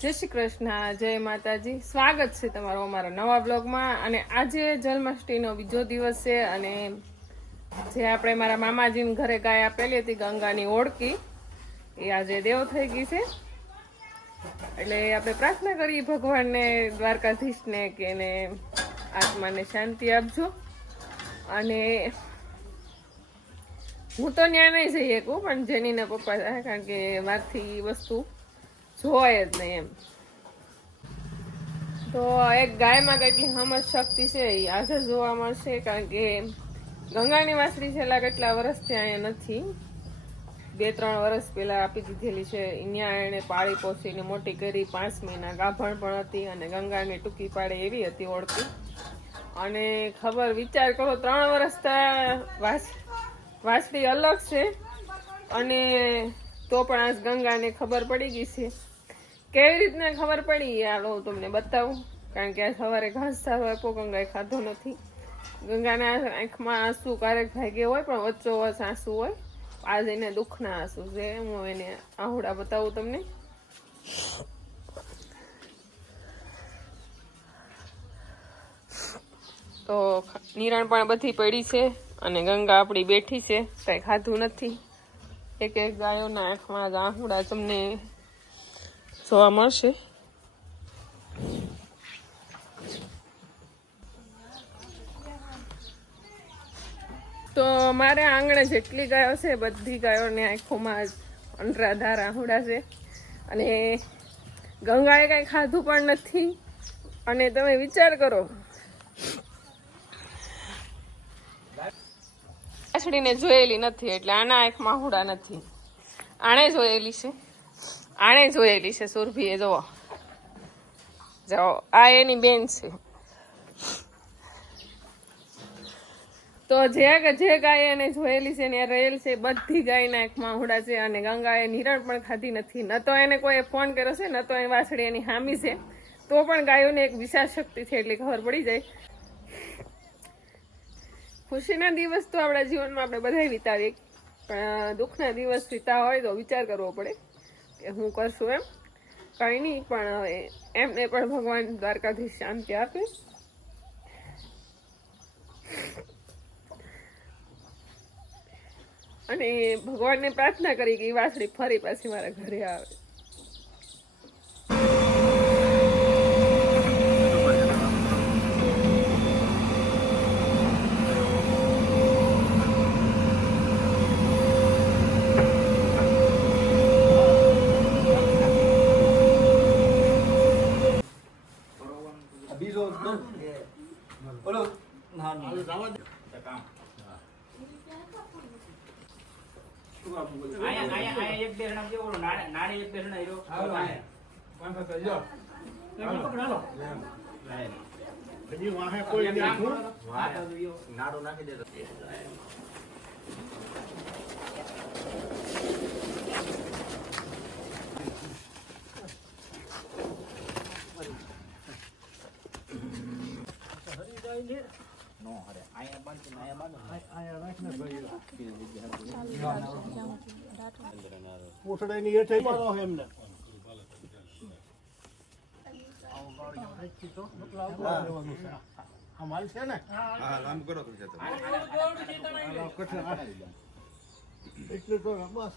જય શ્રી કૃષ્ણ, જય માતાજી. સ્વાગત છે તમારો અમારા નવા બ્લોગમાં. અને આજે જન્માષ્ટમીનો બીજો દિવસ છે અને જે આપણે મારા મામાજીને ઘરે ગાય આપેલી હતી ગંગાની ઓળકી, એ આજે દેવ થઈ ગઈ છે. એટલે આપણે પ્રાર્થના કરીએ ભગવાનને, દ્વારકાધીશને કે એને આત્માને શાંતિ આપજો. અને હું તો ત્યાં નહીં જઈ શકું, પણ જેનીના પપ્પા થાય, કારણ કે મારથી વસ્તુ જોવાય જ નહીં એમ. તો એક ગાયમાં કેટલી હમજ શક્તિ છે એ આજે જોવા મળશે, કારણ કે ગંગાની વાસળી છેલ્લા કેટલા વર્ષથી અહીંયા નથી, 2-3 વર્ષ પહેલા આપી દીધેલી છે. અહીંયા એને પાળી પોસીને મોટી કરી, 5 મહિના ગાભણ પણ હતી અને ગંગાને ટૂંકી પાડે એવી હતી ઓળખી. અને ખબર વિચાર કરો, 3 વર્ષ વાસળી અલગ છે અને તો પણ આજ ગંગાને ખબર પડી ગઈ છે. કેવી રીતના ખબર પડી હાલો તમને બતાવું, કારણ કે આ સવારે ઘાસ સારો આપ્યો, ગંગાએ ખાધો નથી. ગંગાના આંખમાં આંસુ ક્યારેક ભાગે હોય, પણ વચ્ચોવચ આંસુ હોય. આજે એને દુઃખના આંસુ છે. હું એને આહુડા બતાવું તમને. તો નિરણ પણ બધી પડી છે અને ગંગા આપણી બેઠી છે, કઈ ખાધું નથી. એક એક ગાયોના આંખમાં આહુડા તમને જોવા મળશે. તો મારે આંગણે જેટલી ગાયો છે બધી ગાયોને આંખોમાં અંતરાધાર આહુડા છે. અને ગંગાએ કઈ ખાધું પણ નથી. અને તમે વિચાર કરો, વાછડીને જોયેલી નથી એટલે આના આંખમાં આહુડા નથી. આણે જોયેલી છે સુરભીએ. જોવો આ એની બેન છે. તો જે ગાય એને જોયેલી છે ને રહેલ છે, બધી ગાયના આંખમાં આહુડા છે. અને ગંગાએ નિરણ પણ ખાધી નથી. ન તો એને કોઈ ફોન કર્યો છે, ન તો એ વાછડી એની હામી છે. તો પણ ગાયોને એક વિશાળ શક્તિ છે એટલે ખબર પડી જાય. ખુશીના દિવસ તો આપણા જીવનમાં આપણે બધા વિતાવીએ, પણ દુઃખના દિવસ વિતા હોય તો વિચાર કરવો પડે કે હું કરશું એમ. કંઈ નહીં, પણ હવે એમને પણ ભગવાન દ્વારકાધીશ શાંતિ આપે. અને ભગવાનને પ્રાર્થના કરી કે એ વાછડી ફરી પાછી મારા ઘરે આવે. પોટડાની હેઠે પાડો એમને અમાલ છે ને. હા લાંબ કરો તો એટલે તો બસ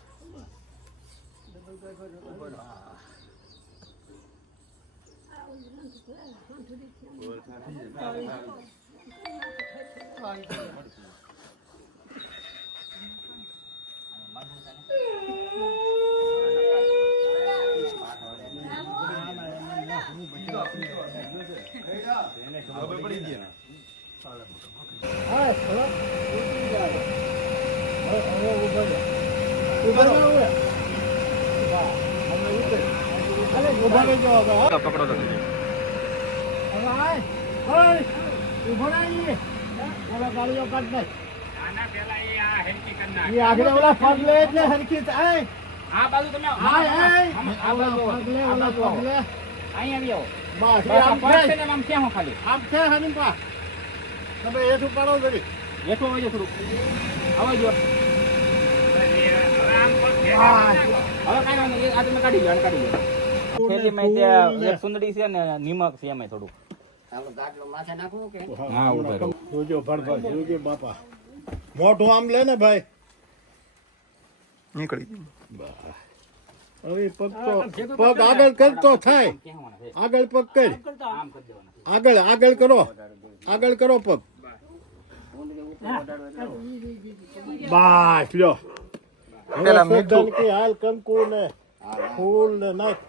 એમાં ત્યાં એક સુંદરી છે ને નિમક છે એમાં થોડું. હા, ઉભા રહો. જોજો ભરભર જોજો બાપા મોઢું આમ લે ને ભાઈ નીકળી હવે પગ તો પગ આગળ કરતો થાય કહેવાના છે. આગળ પગ કર આમ કરી દેવાના. આગળ કરો પગ બસ લ્યો પેલા મીઠું. કે હાલ કંકુ ને ફૂલ ને નાખ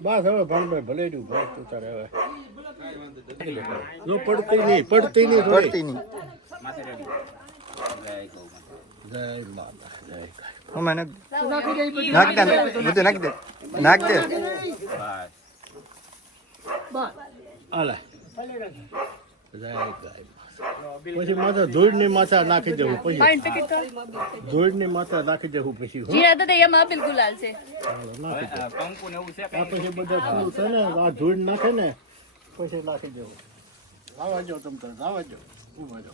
બસ હવે ભણભાઈ ભલે રહ્યું ભાઈ તું તારે હવે જો પડતી નહીં પડતી નહીં માથે રેડી. જય ગૌ માતા. જય માતા જય અમે નાખ દે બધું નાખ દે બસ. હાલે જય ગાય પછી માથે ધૂળની માથા નાખી દેવું પછી ધૂળની માથા નાખી દેવું પછી હો. જીરા તો એમાં બિલકુલ લાલ છે. હાલો, નાખી દે. કંકુ ને એવું છે આ પછી બધા ફૂલ છે ને આ ધૂળ નાખે ને પછી નાખી દેવું લાવા જો તમ તાર લાવા જો ઉભા જો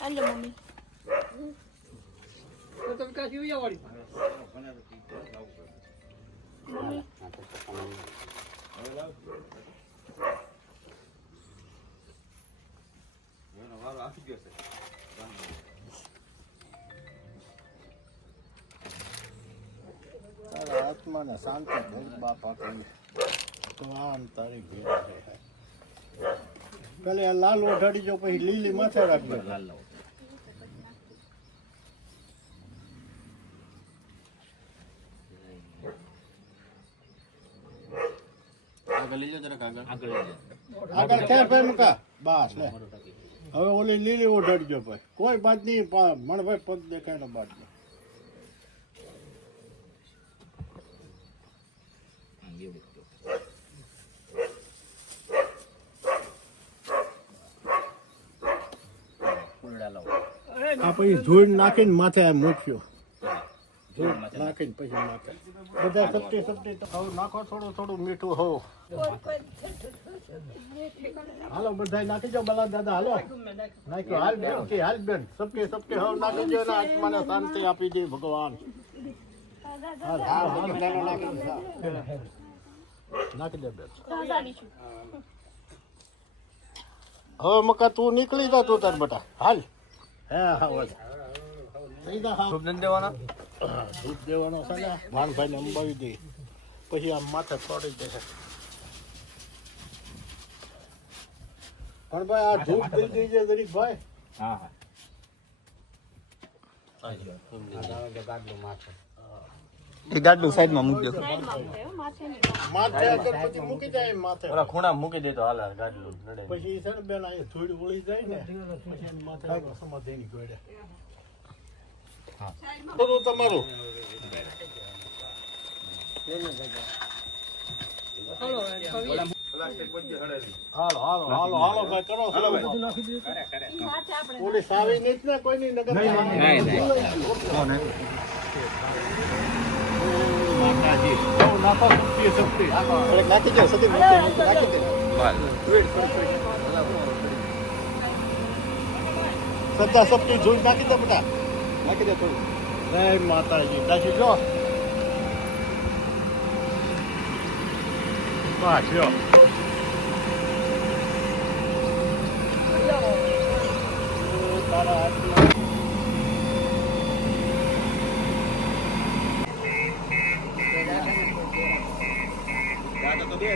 હાલો મમ્મી. તારા આત્માને શાંતિ ભેગ બાપા કરી તો આમ તારી ભેગ છે પેલે આ લાલ ઓઢાડી જો પછી લીલી માથે રાખજો લાલ આગળ ક્યાં ભાઈ મુકા બસ લે હવે ઓલી લીલી ઓઢાડજો ભાઈ કોઈ બાદ નહીં મણભાઈ પગ દેખાય ને બાદ નહીં આ પછી ધૂળ નાખીને માથે આ મૂક્યો ધૂળ નાખીને પછી માથે બધા સપટી તો હવે નાખો થોડું મીઠું હો હાલો બધા નાખી જાઓ બલા દાદા હાલો નાખ્યો હાલ બેન કે હાલ બેન સપટી હવે નાખી દો ને આત્માને શાંતિ આપી દે ભગવાન હાલ હાલ હાલ નાખી દે બેન હવે મકા તું નીકળી જા તું તાર બેટા હાલ હા ધૂપ દેવાનો છે ને ભાણભાઈને અંબાવી દે પછી આમ માથે છોડી દેશે પણ ભાઈ આ ધૂપ દઈ દેજે જરીક ભાઈ હા હા. એ ગાડલું સાઈડમાં મૂકી દો માથે અગરબત્તી મૂકી જાય એમ માથે ખૂણા મૂકી દે તો હાલે ગાડલું નડે. પછી છે ને બેન અહીંયા ધૂળ ઉળી જાય ને પછી એની માથે સમાધિની ગોળે બધું તમારું હાલો ભાઈ કરો પોલીસ આવી નહીં ને કોઈ નહીં નગર માતાજી નાખો શક્તિ નાખી દો સતી નાખી દે સદા શક્તિ જોઈ નાખી દો બેટા નાખી દે થોડું જય માતાજી દાસી જો બસ લ્યો તારા હાથમાં દાદા તો બે